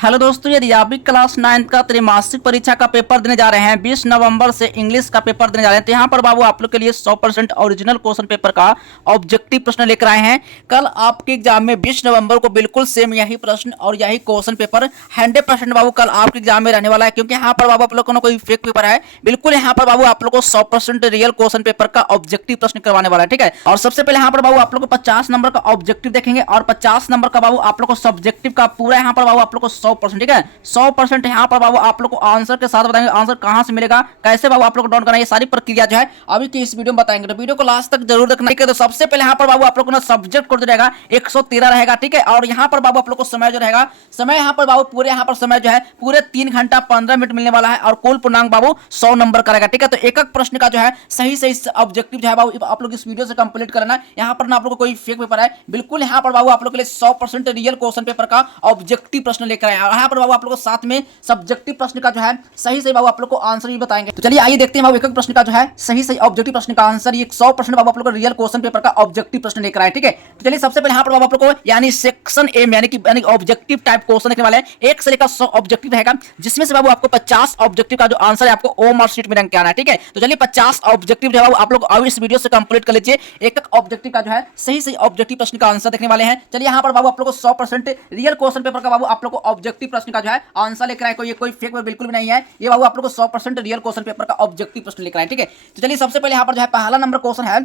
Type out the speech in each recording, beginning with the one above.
Hello दोस्तों, यदि आप भी क्लास 9 का त्रैमासिक परीक्षा का पेपर देने जा रहे हैं 20 नवंबर से इंग्लिश का पेपर देने जा रहे हैं, तो यहाँ पर बाबू आप लोग के लिए 100% ओरिजिनल क्वेश्चन पेपर का ऑब्जेक्टिव प्रश्न लेकर आए हैं। कल आपके एग्जाम में 20 नवंबर को बिल्कुल सेम यही प्रश्न और यही क्वेश्चन पेपर 100% बाबू कल आपके एग्जाम में रहने वाला है, क्योंकि यहाँ पर बाबू आप लोग को कोई फेक पेपर है। बिल्कुल यहाँ पर बाबू आप लोग को 100% रियल क्वेश्चन पेपर का ऑब्जेक्टिव प्रश्न करवाने वाला है। ठीक है, और सबसे पहले यहाँ पर बाबू आप लोग को 50 नंबर का ऑब्जेक्टिव देखेंगे और 50 नंबर का बाबू आप लोग को सब्जेक्टिव का पूरा यहाँ पर बाबू आप लोग को 100%, ठीक है 100% यहाँ पर बाबू आप लोग को आंसर के साथ बताएंगे आंसर कहां से मिलेगा, कैसे बाबू आप लोग को डाउन करना है, ये सारी प्रक्रिया जो है अभी की इस वीडियो में बताएंगे। तो वीडियो को लास्ट तक जरूर देखना। ठीक है, तो सबसे पहले यहाँ पर बाबू आप लोग को ना सब्जेक्ट कोड रहेगा 113 रहेगा। ठीक है, और यहाँ पर बाबू आप लोग को समय जो रहेगा, समय यहाँ पर बाबू पूरे यहाँ पर समय जो है पूरे 3 घंटा 15 मिनट मिलने वाला है और कुल पूर्णांक बाबू 100 नंबर का रहेगा। ठीक है, तो एक एक प्रश्न का जो है सही सही ऑब्जेक्टिव जो है बाबू आप लोग इस वीडियो से कंप्लीट करना। यहाँ पर ना आप लोग को कोई फेक पेपर है, बिल्कुल यहाँ पर बाबू आप लोग के लिए 100% रियल क्वेश्चन पेपर का ऑब्जेक्टिव प्रश्न लेकर आए हैं। और यहाँ पर बाबू आप लोग को साथ में सब्जेक्टिव प्रश्न का जो है सही सही बाबू आप लोग को आंसर भी बताएंगे। तो चलिए आइए देखते हैं बाबू एक एक प्रश्न का जो है सही सही ऑब्जेक्टिव प्रश्न का आंसर। ये 100% बाबू आप लोग को रियल क्वेश्चन पेपर का ऑब्जेक्टिव प्रश्न लेकर आए। ठीक है, तो चलिए सबसे पहले यहाँ पर बाबू आप लोग को यानी सेक्शन ए में यानी ऑब्जेक्टिव टाइप क्वेश्चन लिखने वाले हैं। 1 से लेकर 100 ऑब्जेक्टिव रहेगा, जिसमें से बाबू आपको 50 ऑब्जेक्टिव का जो आंसर है आपको ओ मार्क शीट में रंग के आना है। ठीक है, तो चलिए 50 ऑब्जेक्टिव जो है आप लोग अब इस वीडियो से कंप्लीट कर लीजिए। एक एक ऑब्जेक्टिव का जो है सही सही ऑब्जेक्टिव प्रश्न का आंसर देखने वाले हैं। चलिए यहाँ पर बाबू आप लोग को 100% रियल क्वेश्चन पेपर का बाबू आप लोग को ऑब्जेक्टिव प्रश्न का जो है आंसर लेकर आए। कोई फेक बिल्कुल भी नहीं है, ये बाबू आप लोग को 100% रियल क्वेश्चन पेपर का ऑब्जेक्टिव प्रश्न लेकर आए। ठीक है, तो चलिए सबसे पहले यहाँ पर जो है पहला नंबर क्वेश्चन है,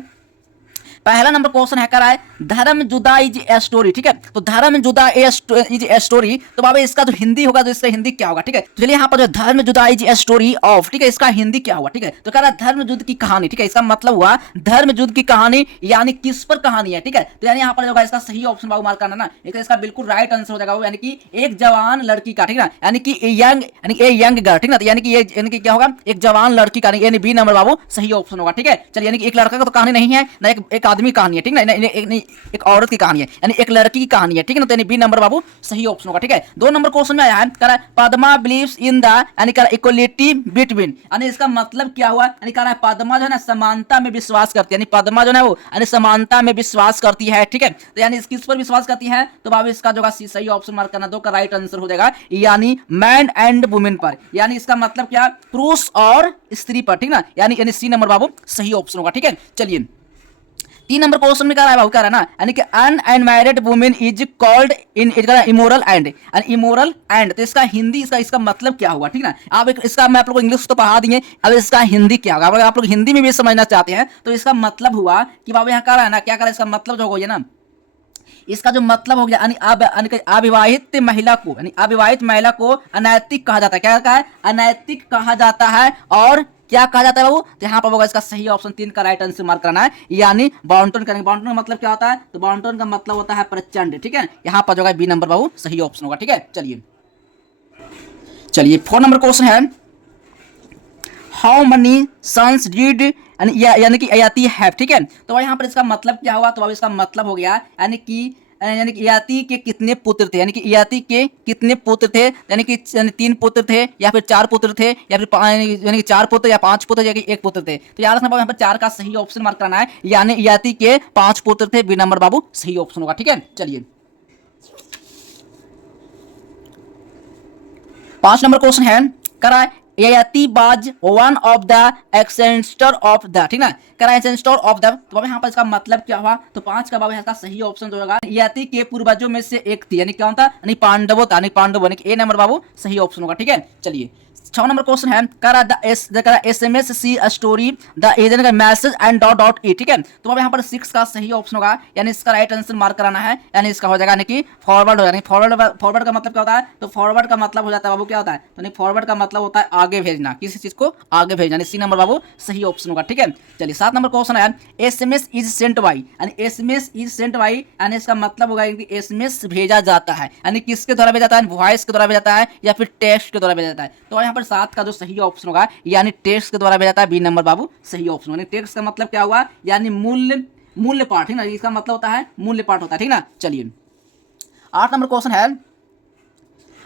पहला नंबर क्वेश्चन है करा है धर्म जुदा इज ए स्टोरी। ठीक है, तो धर्म जुदा इज ए स्टोरी, तो बाबा इसका जो हिंदी होगा तो इसका हिंदी क्या होगा। ठीक है, तो चलिए यहाँ पर जो धर्म जुदा इज ए स्टोरी ऑफ, ठीक है इसका हिंदी क्या होगा। ठीक है, तो कह रहा है धर्म युद्ध की कहानी। ठीक है, इसका मतलब हुआ धर्म युद्ध की कहानी यानी किस पर कहानी है। ठीक है, तो यानी यहाँ पर जो इसका सही ऑप्शन बाबू मार्क करना ना, इसका बिल्कुल राइट आंसर हो जाएगा, यानी कि एक जवान लड़की का। ठीक है, यानी कि यंग गर्ल। ठीक है, यानी कि ये यानी कि क्या होगा एक जवान लड़की का, यानी बी नंबर बाबू सही ऑप्शन होगा। ठीक है, चलिए यानी कि एक लड़का का तो कहानी नहीं है ना, एक आदमी कहानी है। ठीक है, एक औरत की कहानी है, यानी एक लड़की की कहानी है। ठीक है ना, तो यानी बी नंबर बाबू सही ऑप्शन होगा। ठीक है, 2 नंबर क्वेश्चन में आया है कह रहा है पद्मा बिलीव्स इन द यानी कह रहा है इक्वलिटी बिटवीन, यानी इसका मतलब क्या हुआ, यानी कह रहा है पद्मा जो है ना समानता में विश्वास करती है, यानी पद्मा जो है वो यानी समानता में विश्वास करती है। ठीक है, तो यानी किस पर विश्वास करती है, तो बाबू इसका जो सही ऑप्शन मार्क करना, 2 का राइट आंसर हो जाएगा यानी मैन एंड वुमेन पर, यानी इसका मतलब क्या पुरुष और स्त्री पर। ठीक ना, यानी सी नंबर बाबू सही ऑप्शन होगा। ठीक है, चलिए 3 नंबर क्वेश्चन में कह रहा है बाबू, कह रहा है ना यानी कि अन unmarried women is called in immoral and immoral and, तो इसका हिंदी इसका मतलब क्या हुआ। ठीक ना, आप इसका मैं आप लोग को इंग्लिश तो पढ़ा दिए, अब इसका हिंदी क्या होगा। अगर आप लोग हिंदी में भी समझना चाहते हैं तो इसका मतलब हुआ कि बाबू यहाँ कह रहा है ना, क्या कह रहा है इसका मतलब जो होगा ना, इसका जो मतलब हो गया यानी अविवाहित महिला को, यानी अविवाहित महिला को अनैतिक कहा जाता है। क्या कहा है, अनैतिक कहा जाता है। और क्या कहा जाता है बाबू, तो यहाँ पर होगा इसका सही ऑप्शन 3 का राइट आंसर मार्क करना है, यानी बाउंटन करेंगे। बाउंटन का मतलब क्या होता है, तो बाउंटन का मतलब होता है प्रचंड। ठीक है, यहाँ पर जो है बी नंबर बाबू सही ऑप्शन होगा। ठीक है, चलिए 4 नंबर क्वेश्चन है हाउ मनी सन्स डिड यानी कि यति हैव। ठीक है, तो यहाँ पर इसका मतलब क्या हुआ, तो अब इसका मतलब हो गया यानी कि यति के कितने पुत्र थे, यानी कि यति के कितने पुत्र थे, यानी कि 3 पुत्र थे या फिर 4 पुत्र थे या फिर यानी कि 4 पुत्र या 5 पुत्र या कि 1 पुत्र थे। तो यार यहाँ पर 4 का सही ऑप्शन मार्क करना है, यानी यति के 5 पुत्र थे, बी नंबर बाबू सही ऑप्शन होगा। ठीक है, चलिए 5 नंबर क्वेश्चन है करा है यति बाज one of the ancestor of the. ठीक ना, करा एंसेस्टर ऑफ द, तो बाबा यहाँ पर इसका मतलब क्या हुआ, तो 5 का बाबा इसका सही ऑप्शन जो होगा यति के पूर्वजों में से एक थी, यानी क्या होता यानी पांडवों था, यानी पांडव, यानी ए नंबर बाबू सही ऑप्शन होगा। ठीक है, चलिए 6 नंबर क्वेश्चन है करा the SMS see story the agent का message and dot dot E. ठीक है, तो अब यहाँ पर 6 का सही ऑप्शन होगा, यानी इसका राइट आंसर मार्क कराना है, यानी इसका हो जाएगा यानी कि फॉरवर्ड हो, यानी फॉरवर्ड का मतलब क्या होता है, तो फॉरवर्ड का मतलब हो जाता है बाबू क्या होता है, तो फॉरवर्ड का मतलब होता है आगे भेजना, किसी चीज को आगे भेजना, सी नंबर बाबू सही ऑप्शन होगा। ठीक है, चलिए 7 नंबर क्वेश्चन है SMS इज सेंट बाई, यानी SMS इज सेंट बाई, यानी इसका मतलब होगा कि SMS भेजा जाता है, यानी किसके द्वारा भेजा जाता है, वॉइस के द्वारा भेजा जाता है या फिर टेक्स्ट के द्वारा भेजा जाता है। तो यहाँ पर 7 का जो सही ऑप्शन होगा यानी टेक्स्ट के द्वारा भेजा जाता है, बी नंबर बाबू सही ऑप्शन। यानी टेक्स्ट का मतलब क्या हुआ, यानी मूल्य पाठ। ठीक ना, इसका मतलब होता है मूल्य पाठ होता है। ठीक ना, चलिए 8 नंबर क्वेश्चन है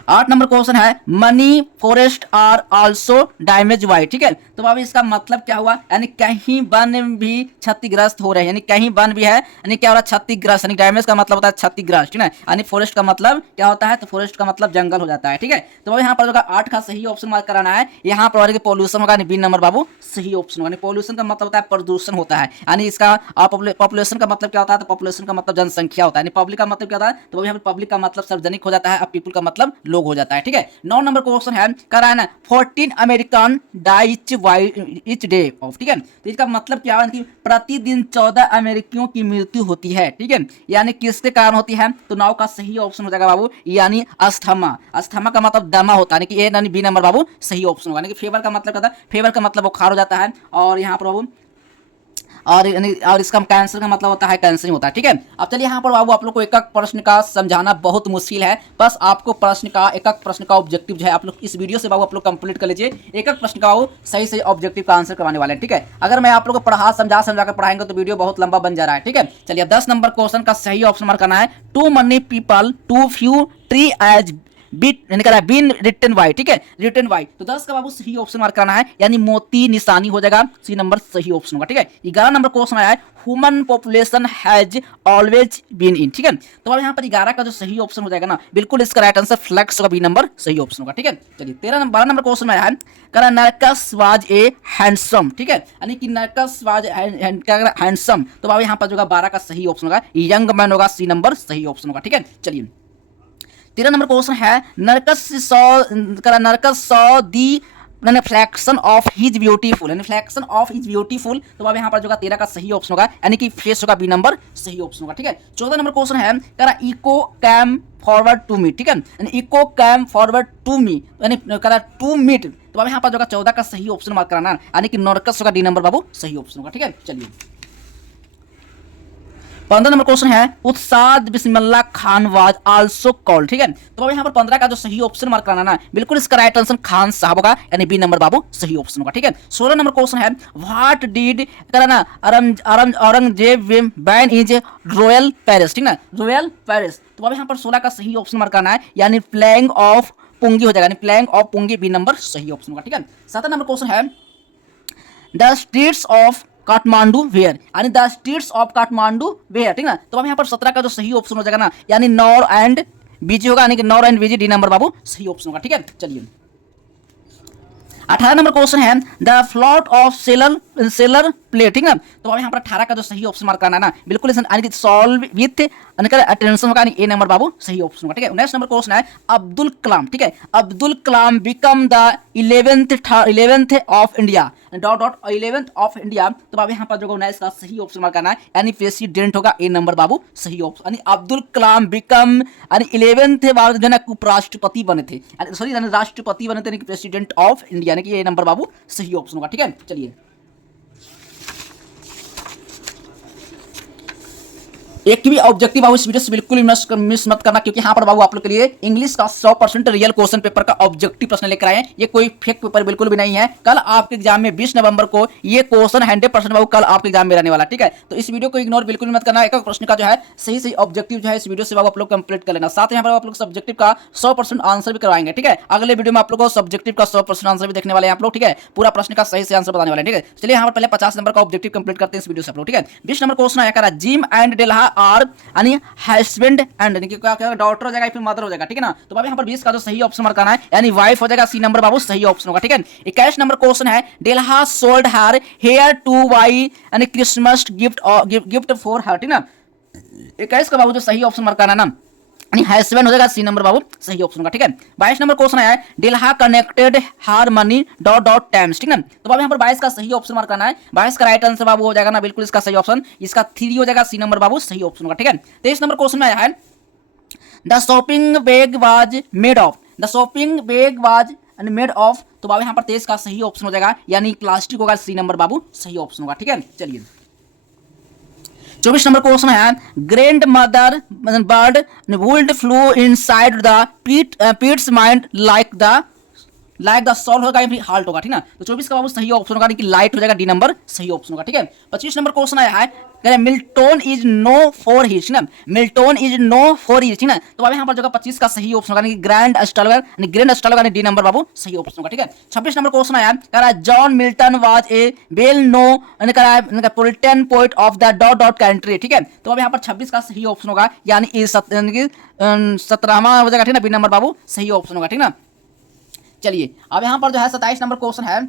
8 नंबर क्वेश्चन है many forest are also damage by, ठीक है। तो बाबू इसका मतलब क्या हुआ, यानी कहीं वन भी क्षतिग्रस्त हो रहे हैं, यानी कहीं वन भी है, यानी क्या हो रहा है, क्षतिग्रस्त, यानी डैमेज का मतलब होता है क्षतिग्रस्त, ठीक है। यानी फॉरेस्ट का मतलब क्या होता है, तो फॉरेस्ट का मतलब जंगल हो जाता है, ठीक है। तो बाबू यहाँ पर होगा 8 का सही ऑप्शन मार्क कराना है। यहाँ पर पॉल्यूशन होगा, बी नंबर बाबू सही ऑप्शन होगा। पॉल्यूशन का मतलब होता है प्रदूषण होता है, यानी इसका पॉपुलेशन का मतलब क्या होता है, तो पॉपुलेशन का मतलब जनसंख्या होता है, यानी पब्लिक का मतलब क्या होता है, तो यहाँ पर पब्लिक का मतलब सार्वजनिक हो जाता है, अब पीपल का मतलब लोग हो जाता है, ठीक है। 9 नंबर क्वेश्चन है कराना 14 American die each day of, ठीक है। तो इसका मतलब क्या है कि प्रतिदिन 14 अमेरिकियों की मृत्यु होती है, ठीक है। यानी किसके कारण होती है, तो 9 का सही ऑप्शन हो जाएगा बाबू, यानी अस्थमा। अस्थमा का मतलब दमा होता है, कि ए यानी बी नंबर बाबू सही ऑप्शन होगा। फेवर का मतलब क्या होता है, फेवर का मतलब बुखार हो जाता है, और यहाँ पर बाबू और इसका कैंसर का मतलब होता है कैंसर ही होता है, ठीक है। अब चलिए यहाँ पर बाबू आप लोग को एक एक प्रश्न का समझाना बहुत मुश्किल है, बस आपको प्रश्न का एक एक प्रश्न का ऑब्जेक्टिव जो है आप लोग इस वीडियो से बाबू आप लोग कंप्लीट कर लीजिए। एक एक प्रश्न का सही सही ऑब्जेक्टिव का आंसर करवाने वाले हैं, ठीक है। अगर मैं आप लोग को समझा कर पढ़ाएंगे तो वीडियो बहुत लंबा बन जा रहा है, ठीक है। चलिए 10 नंबर क्वेश्चन का सही ऑप्शन मार्क करना है, too many people too few tree has been written why, ठीक है, रिटन वाई। तो 10 का बाबू सही ऑप्शन मार्क करना है, यानी मोती निशानी हो जाएगा, सी नंबर सही ऑप्शन होगा, ठीक है। 11 नंबर क्वेश्चन आया है human population has always been in, ठीक है। तो अब यहाँ पर 11 का जो सही ऑप्शन हो जाएगा ना, बिल्कुल इसका राइट आंसर फ्लेक्स होगा, बी नंबर सही ऑप्शन होगा, ठीक है। चलिए 12 नंबर क्वेश्चन में आया है करा नरकस वाज ए हैंडसम, ठीक है, यानी कि नरकस वाज हैंडसम। तो बाबू यहाँ पर जो 12 का सही ऑप्शन होगा यंग मैन होगा, सी नंबर सही ऑप्शन होगा, ठीक है। चलिए 13 नंबर क्वेश्चन है Narcissus saw the reflection of his beautiful, यानी फ्लैक्शन ऑफ हिज ब्यूटीफुल। तो अब यहाँ पर जो 13 का सही ऑप्शन होगा, यानी कि फेस होगा, बी नंबर सही ऑप्शन होगा, ठीक है। 14 नंबर क्वेश्चन है करा echo came forward to me, ठीक है, यानी echo came forward to me, यानी करा टू मीट। तो अब यहाँ पर जो 14 का सही ऑप्शन मार्क कराना, यानी कि नरकस होगा, डी नंबर बाबू सही ऑप्शन होगा, ठीक है। चलिए 15 नंबर क्वेश्चन है उत्साद Bismillah Khan was also called, ठीक है। तो अब यहाँ पर 15 का जो सही ऑप्शन मार्क कराना है, बिल्कुल इसका राइट आंसर खान साहब होगा, यानी बी नंबर बाबू सही ऑप्शन होगा, ठीक है। 16 नंबर क्वेश्चन है व्हाट डिड कराना Aurangzeb ban is royal Paris, ठीक है, रॉयल पेरिस। तो अब यहाँ पर 16 का सही ऑप्शन मार्क करना है, यानी प्लेइंग ऑफ पुंगी हो जाएगा, यानी प्लेइंग ऑफ पुंगी, बी नंबर सही ऑप्शन होगा, ठीक है। 17 नंबर क्वेश्चन है the streets of Kathmandu where, यानी the streets of Kathmandu where, ठीक है। तो अब यहाँ पर 17 का जो सही ऑप्शन हो जाएगा ना, यानी नॉर एंड बीजी होगा, यानी कि नॉर एंड बीजी, डी नंबर बाबू सही ऑप्शन होगा, ठीक है। चलिए 18 नंबर क्वेश्चन है the float of sailor plate, ठीक है। तो अब यहाँ पर 18 का जो सही ऑप्शन मार्क करना है ना, बिल्कुल सॉल्व विथ अटेंशन होगा, ए नंबर बाबू सही ऑप्शन होगा, ठीक है। 19 नंबर क्वेश्चन है अब्दुल कलाम, ठीक है, Abdul Kalam become the 11th of India dot 11th of India. तो अब यहाँ पर जो 19 का सही ऑप्शन मार्क करना है, यानी प्रेसिडेंट होगा, ए नंबर बाबू सही ऑप्शन, यानी अब्दुल कलाम बिकम यानी 11th बार जो है उपराष्ट्रपति बने थे, सॉरी राष्ट्रपति बने थे, प्रेसिडेंट ऑफ इंडिया, यानी कि ए नंबर बाबू सही ऑप्शन होगा, ठीक है। चलिए एक भी ऑब्जेक्टिव बाबू इस वीडियो से बिल्कुल मिस मत करना, क्योंकि यहाँ पर बाबू आप लोग के लिए इंग्लिश का 100% रियल क्वेश्चन पेपर का ऑब्जेक्टिव प्रश्न लेकर आए हैं। ये कोई फेक पेपर बिल्कुल भी नहीं है। कल आपके एग्जाम में 20 नवंबर को ये क्वेश्चन 100% बाबू कल आपके एग्जाम में रहने वाला, ठीक है। तो इस वीडियो को इग्नोर बिल्कुल भी मत करना, एक प्रश्न का जो है सही सही ऑब्जेक्टिव जो है इस वीडियो से बाबू आप लोग कंप्लीट कर लेना। साथ यहाँ पर आप लोग सब्जेक्टिव का 100% आंसर भी करवाएंगे, ठीक है। अगले वीडियो में आप लोग को सब्जेक्टिव का 100% आंसर भी देखने वाले हैं आप लोग, ठीक है। पूरा प्रश्न का सही से आंसर बताने वाले हैं, ठीक है। चलिए यहाँ पर पहले 50 नंबर का ऑब्जेक्टिव कंप्लीट करते हैं इस वीडियो से आप लोग, ठीक है। 20 नंबर क्वेश्चन आया करा Jim and Della are husband and क्या डॉटर हो जाएगा फिर मदर हो जाएगा, ठीक है ना। तो बाबू यहाँ पर 20 का जो सही ऑप्शन मार्क करना है, यानी वाइफ हो जाएगा, सी नंबर बाबू सही ऑप्शन होगा, ठीक है। 21 नंबर क्वेश्चन है Della sold her hair to why यानी क्रिसमस गिफ्ट फॉर हर, ठीक है ना। 21 का बाबू जो सही ऑप्शन मार्क करना है ना, यानी हस्बैंड हो जाएगा, सी नंबर बाबू सही ऑप्शन होगा, ठीक है। 22 नंबर क्वेश्चन आया है डेल्हा कनेक्टेड हार मनी डॉट टाइम्स, ठीक है। तो बाबू यहाँ पर 22 का सही ऑप्शन मार्क करना है, 22 का राइट आंसर बाबू हो जाएगा ना, बिल्कुल इसका सही ऑप्शन, इसका 3 हो जाएगा, सी नंबर बाबू सही ऑप्शन होगा, ठीक है। 23 नंबर क्वेश्चन में आया है the shopping bag was made of, the shopping bag was made of. तो बाबू यहाँ पर 23 का सही ऑप्शन हो जाएगा, यानी प्लास्टिक होगा, सी नंबर बाबू सही ऑप्शन होगा, ठीक है। चलिए 24 नंबर क्वेश्चन है grand mother bird would flu inside the Pitt's mind like the like the solve होगा या फिर हाल्ट होगा, ठीक ना। तो 24 का बाबू सही ऑप्शन होगा कि लाइट हो जाएगा, डी नंबर सही ऑप्शन होगा, ठीक है। 25 नंबर क्वेश्चन आया है, कह रहे Milton is known for his, ना Milton is known for his, ठीक ना। तो बाबू यहाँ पर जो 25 का सही ऑप्शन होगा ग्रैंड अस्टलगर, ग्रैंड अस्टलगर डी नंबर बाबू सही ऑप्शन होगा, ठीक है। 26 नंबर क्वेश्चन आया, कह रहा है John Milton was a well known Puritan poet of the dot dot country, ठीक है। तो अब यहाँ पर 26 का सही ऑप्शन होगा यानी 17वां हो जाएगा, ठीक ना, बी नंबर बाबू सही ऑप्शन होगा, ठीक ना। चलिए अब यहाँ पर जो है 27 नंबर क्वेश्चन है,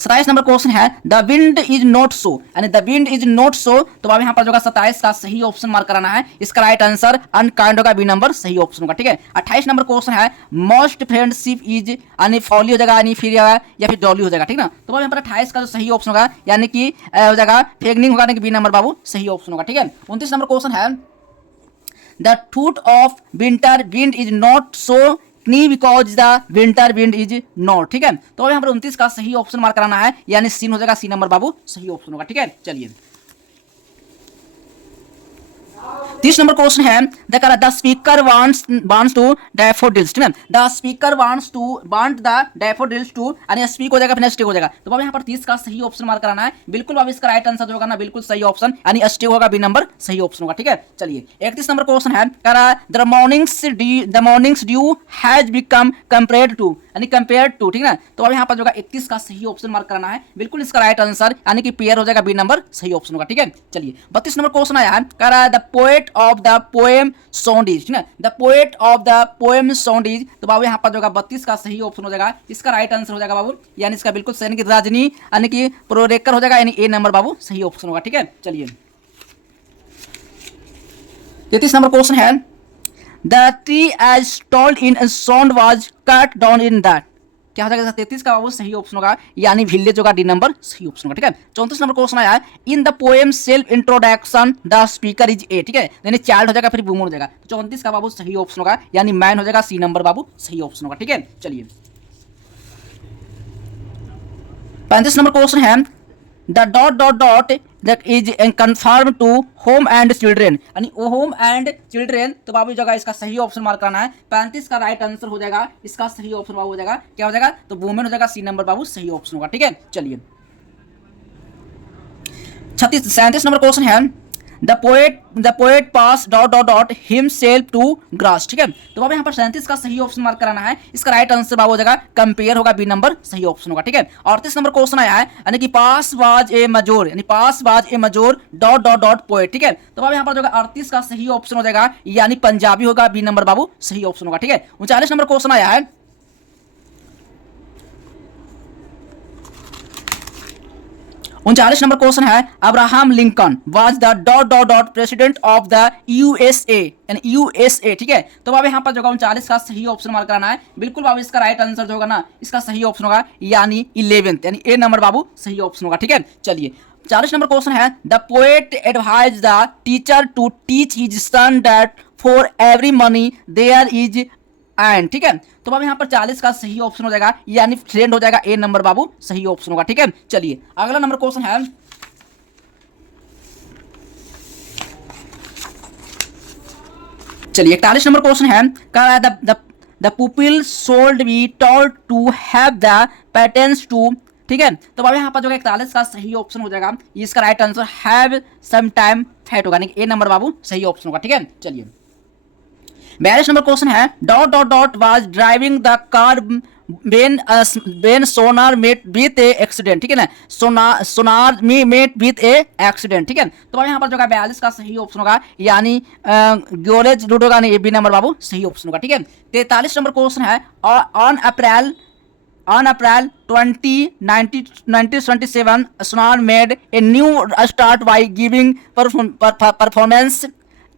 27 नंबर क्वेश्चन है the wind is not so, यानी the wind is not so. तो अब यहाँ पर जो 27 का सही ऑप्शन मार्क कराना है, इसका राइट आंसर अनकाइंड होगा, बी नंबर सही ऑप्शन होगा, ठीक है। 28 नंबर क्वेश्चन है मोस्ट फ्रेंडशिप इज, यानी फॉली हो जाएगा, यानी फिर या फिर डॉली हो जाएगा, ठीक ना। तो अब यहाँ पर 28 का जो सही ऑप्शन होगा यानी कि हो जाएगा फेगनिंग होगा, बी नंबर बाबू सही ऑप्शन होगा, ठीक है। 29 नंबर क्वेश्चन है the truth of winter wind is not so knee because the winter wind is not, ठीक है। तो यहाँ पर 29 का सही ऑप्शन मार्क कराना है यानी सीन हो जाएगा, सी नंबर बाबू सही ऑप्शन होगा, ठीक है। चलिए 30 नंबर क्वेश्चन है the speaker wants to daffodils, ठीक है। The speaker wants the daffodils to, यानी स्पीक हो जाएगा फिर स्टिक हो जाएगा। तो बाबू यहाँ पर 30 का सही ऑप्शन मार्क कराना है, बिल्कुल बाबू इसका राइट आंसर जो होगा ना बिल्कुल सही ऑप्शन यानी स्टिक होगा, बी नंबर सही ऑप्शन होगा, ठीक है। चलिए 31 नंबर क्वेश्चन है the mornings dew has become compared to, यानी कंपेयर्ड टू, ठीक है। तो अब यहाँ पर जो 31 का सही ऑप्शन मार्क कराना है, बिल्कुल इसका राइट आंसर यानी कि पेयर हो जाएगा, बी नंबर सही ऑप्शन होगा, ठीक है। चलिए 32 नंबर क्वेश्चन आया है the poet of the poem song is, ठीक है। The poet of the poem song is. तो बाबू यहाँ पर जो 32 का सही ऑप्शन हो जाएगा, इसका राइट आंसर हो जाएगा बाबू यानी इसका बिल्कुल सही, यानी कि रजनी यानी कि प्रोरेकर हो जाएगा, यानी ए नंबर बाबू सही ऑप्शन होगा, ठीक है। चलिए 33 नंबर क्वेश्चन है the tree as told in song was cut down in that, क्या हो जाएगा 33 का बाबू सही ऑप्शन होगा यानी विलेज होगा, डी नंबर सही ऑप्शन होगा, ठीक है। 34 नंबर क्वेश्चन आया है in the poem self introduction the speaker is a, ठीक है, यानी चाइल्ड हो जाएगा फिर वुमन हो जाएगा। तो 34 का बाबू सही ऑप्शन होगा यानी मैन हो जाएगा, सी नंबर बाबू सही ऑप्शन होगा, ठीक है। चलिए 35 नंबर क्वेश्चन है the dot dot dot is confirm to home and children, यानी होम एंड चिल्ड्रेन। तो बाबू जगह इसका सही ऑप्शन मार्क करना है, 35 का राइट आंसर हो जाएगा, इसका सही ऑप्शन बाबू हो जाएगा क्या हो जाएगा, तो वुमेन हो जाएगा, सी नंबर बाबू सही ऑप्शन होगा, ठीक है। चलिए 37 नंबर क्वेश्चन है the poet pass dot dot dot himself to grass, ठीक है। तो बाबू यहाँ पर 37 का सही ऑप्शन मार्क कराना है, इसका राइट आंसर बाबू हो जाएगा कंपेयर होगा, बी नंबर सही ऑप्शन होगा, ठीक है। 38 नंबर क्वेश्चन आया है यानी कि पास वाज ए मजोर, यानी पास was a major dot dot dot poet, ठीक है। तो बाबू यहाँ पर जो 38 का सही ऑप्शन हो जाएगा यानी पंजाबी होगा, बी नंबर बाबू सही ऑप्शन होगा, ठीक है। 39 नंबर क्वेश्चन आया है 39 नंबर क्वेश्चन है Abraham Lincoln was the dot dot dot president of the USA, यानी यूएसए, ठीक है। तो बाबू यहाँ पर जो 39 का सही ऑप्शन मार्क कराना है, बिल्कुल बाबू इसका राइट आंसर जो होगा ना इसका सही ऑप्शन होगा यानी 11th, यानी ए नंबर बाबू सही ऑप्शन होगा, ठीक है। चलिए 40 नंबर क्वेश्चन है the poet advise the teacher to teach his son that for every money there is and, ठीक है। तो बाबू यहाँ पर 40 का सही ऑप्शन हो जाएगा यानी फ्रेंड हो जाएगा, ए नंबर बाबू सही ऑप्शन होगा, ठीक है। चलिए अगला नंबर क्वेश्चन है चलिए 41 नंबर क्वेश्चन है the people should be told to have the patterns to, ठीक है। तो बाबू यहाँ पर जो 41 का सही ऑप्शन हो जाएगा, इसका right answer have some time fat होगा, ए नंबर बाबू सही ऑप्शन होगा, ठीक है। चलिए 42 नंबर क्वेश्चन है dot dot dot was driving the car when सोनार मेट विथ ए एक्सीडेंट, ठीक है ना, सोनार मेट विथ ए एक्सीडेंट, ठीक है। तो यहाँ पर जो 42 का सही ऑप्शन होगा यानी ग्योरेज रूट होगा, नहीं बी नंबर बाबू सही ऑप्शन होगा, ठीक है। 43 नंबर क्वेश्चन है on April 20, 1927 Sonar made a new start by giving performance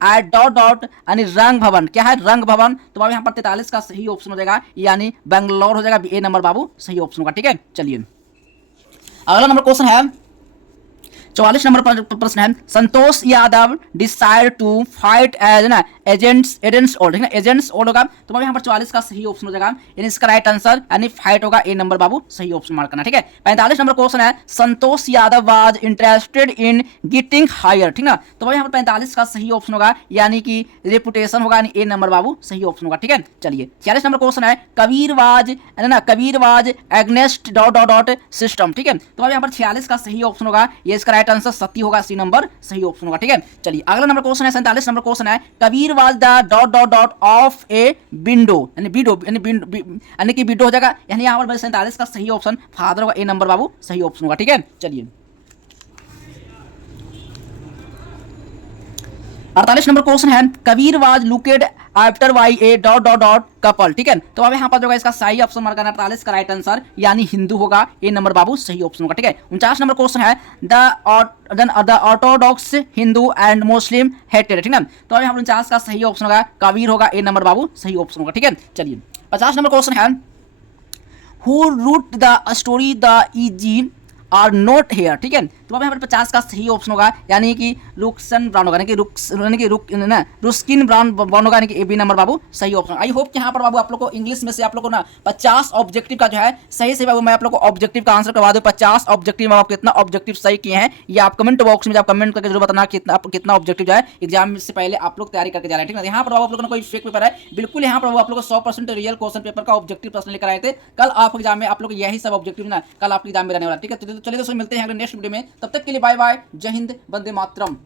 at dot dot यानी रंग भवन, क्या है रंग भवन। तो बाबू यहाँ पर 43 का सही ऑप्शन हो जाएगा यानी बेंगलोर हो जाएगा, ए नंबर बाबू सही ऑप्शन होगा, ठीक है। चलिए अगला नंबर क्वेश्चन है 44 नंबर पर प्रश्न है, Santosh Yadav decide to fight as ना एजेंट्स ओल्ड, ठीक है, एजेंट्स ओल्ड होगा, तो यहाँ पर 44 का सही ऑप्शन हो जाएगा, यानी इसका राइट आंसर यानी फाइट होगा, ए नंबर बाबू सही ऑप्शन मार्क करना, ठीक है। 45 नंबर क्वेश्चन है, Santosh Yadav was interested in getting higher, ठीक ना, तो यहाँ पर 45 का सही ऑप्शन होगा, यानी कि रेपुटेशन होगा, यानी ए नंबर बाबू सही ऑप्शन होगा, ठीक है। चलिए 46 नंबर क्वेश्चन है, Kabir was against dot dot dot system, ठीक है, तो यहाँ पर 46 का सही ऑप्शन होगा, ये इसका राइट आंसर सती होगा, सी नंबर सही ऑप्शन होगा, ठीक है। चलिए अगला नंबर क्वेश्चन है, 47 नंबर क्वेश्चन है, Kabir was the dot dot dot of a window, यानी विंडो यानी कि विंडो हो जाएगा, यानी यहाँ पर 47 का सही ऑप्शन फादर होगा, ए नंबर बाबू सही ऑप्शन होगा, ठीक है। चलिए 48 नंबर क्वेश्चन है, Kabir was looked after by a dot dot dot couple, ठीक है, तो अब यहाँ पर जो है इसका सही ऑप्शन मार्क करना, 48 का राइट आंसर यानी हिंदू होगा, ए नंबर बाबू सही ऑप्शन होगा, ठीक है। 49 नंबर क्वेश्चन है, the Orthodox Hindu and Muslim hated, ठीक है, तो अब यहाँ पर 49 का सही ऑप्शन होगा, कबीर होगा, ए नंबर बाबू सही ऑप्शन होगा, ठीक है। चलिए 50 नंबर क्वेश्चन है, who wrote the story the easy are not here, ठीक है, तो अब यहाँ पर 50 का सही ऑप्शन होगा, यानी कि रुक्सन ब्राउन होगा, यानी कि रुस्किन ब्राउन होगा, यानी कि ए बी नंबर बाबू सही ऑप्शन। आई होप कि यहाँ पर बाबू आप लोग को इंग्लिश में से आप लोग को ना 50 ऑब्जेक्टिव का जो है सही से बाबू मैं आप लोग को ऑब्जेक्टिव का आंसर करवा दूँ, 50 ऑब्जेक्टिव में आप कितना ऑब्जेक्टिव सही किए हैं, ये आप कमेंट बॉक्स में आप कमेंट करके जरूर बताना कितना ऑब्जेक्टिव जो है एग्जाम से पहले आप लोग तैयारी करके जा रहे हैं, ठीक है। यहाँ पर आप लोगों ने कोई फेक पेपर है, बिल्कुल यहाँ पर आप लोग को 100% रियल क्वेश्चन पेपर का ऑब्जेक्टिव प्रश्न लेकर आए थे, कल आप एग्जाम में आप लोग यही सब ऑब्जेक्टिव ना कल आपके एग्जाम में रहने वाला, ठीक है। तो चलिए दोस्तों मिलते हैं अगले नेक्स्ट वीडियो में, तब तक के लिए बाय बाय, जय हिंद, वंदे मातरम।